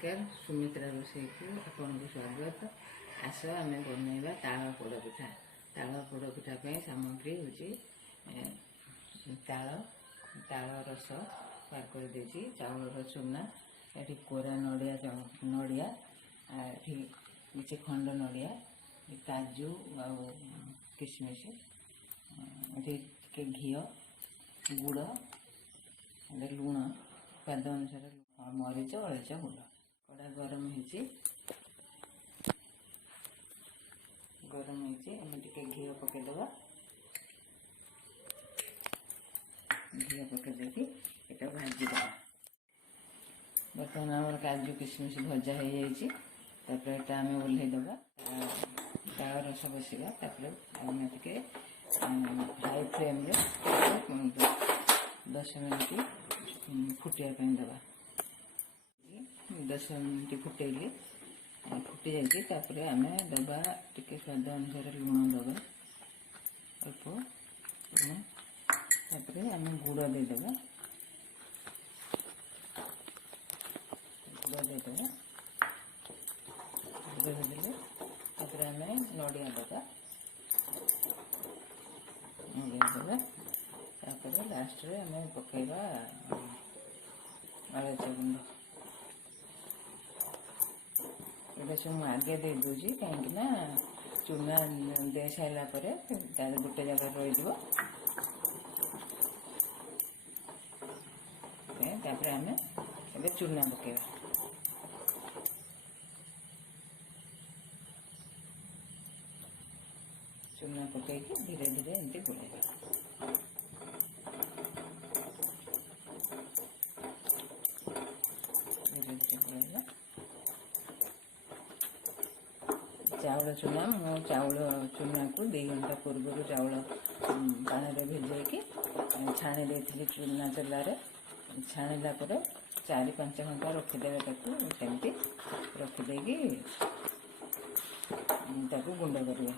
नमस्कार सुमित्रा रोषे को आपन को स्वागत। आस आम बनवा ताल पोड़ पिठा। ताल पोड़ पिठा सामग्री हूँ ताल ताल रस पार कर देছি चाउल चूना ये कोरा नड़िया नड़िया किसी खंड नड़िया काजू आ किशमिश घी गुड़ लुण स्वाद अनुसार मरीच अलैच गुंड कड़ा गरम गरम टे घी पकईदे घी पकईदे ये भाजीदा बर्तमान आम काजू किशमिश भजा हो जाए आम ओल्लईदे ताल रस बसवा आम टे हाई फ्लेम 10 मिनट फुटिया दबा 10 मिनट फुटेली फुटी जाइए आम दबा टे स्वाद अनुसार लुण दबा अल्प लुण आम गुड़ देदे गुड़ देदे गुड़ देदेले आम नड़िया दबा नड़िया दबा लास्ट रे आम पकईवा अलैच गुंड ये सब आगे दे दूसरी कहीं चूना दे सारापर गोटे जगह रही आम ए चूना पकईवा चूना पकईक धीरे धीरे एमती गोलेवा चाउल चूना चाउल चूना को 2 घंटा पूर्व चाउल पानी भिजैकी छाणी देती चूना चलारे छाणीला 4-5 घंटा रखिदेवे सेमती रखिदेकी गुंड करेंगे।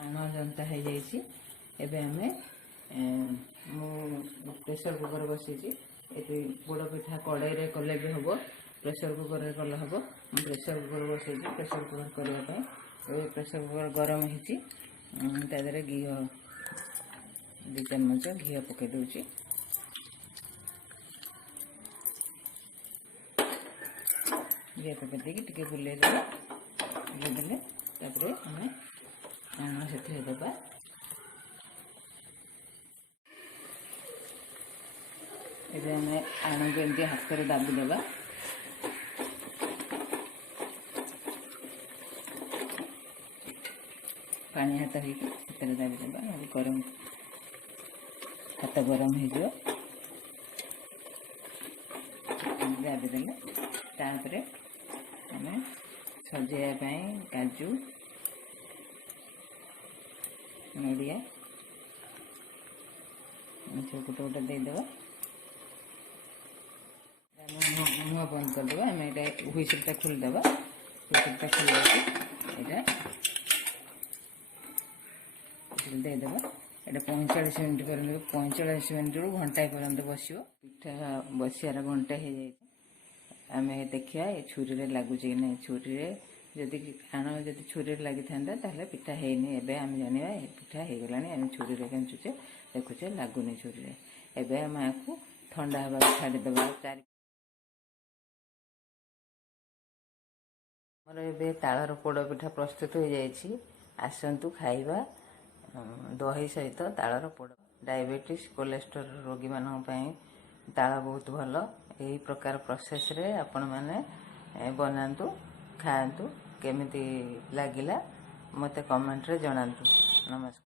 आण जनता हो जाए प्रेसर कुकर बसी ये पोड़ पिठा कड़ाई कले भी हम प्रेसर कुकर कले हम प्रेसर कुकर बसई प्रेसर कुकर करने प्रेसर कुकर गरम होती घी 2 चम्मच घी पकई दूची घी पकई देकी बुले बुलेदेले आम आण से दबा ये आम आण को एमती हाथ में दाबी देवा पानी हाथ हो दाबी देवा गरम हाथ गरम हो दाबी देले तापर आम सजाइवाई काजू नड़िया सब गोटे गोटे देदेवा मुँह बंद करदे आम ये हुईसलटा खोलीदेवा हुईसलटा खोल यहाँ देदेवा ये 45 मिनट पर 45 मिनट रू घंटाए पर्यंत बस पिठा बसियार घंटे हो जाए आम देखा ये छुरी लगुच कि ना छुरी जदि आण जब छुरी लगी था पिठा हैनी एबे आम जाना पिठा हो गला आम छुरी केंचुचे देखुचे लगुनि छुरी एबे आम आपको ठंडा हवा छाड़ीदे मोर तालर पोड़ पिठा प्रस्तुत हो जाए आसतु खाइबा दही सहित तालर पोड़ डायबिटीज कोलेस्ट्रोल रोगी मानी ताल बहुत भल यही प्रकार प्रोसेस रे आपण मैंने बनातु खातु केमिति लागिला मते कमेंट रे जणातु। नमस्कार।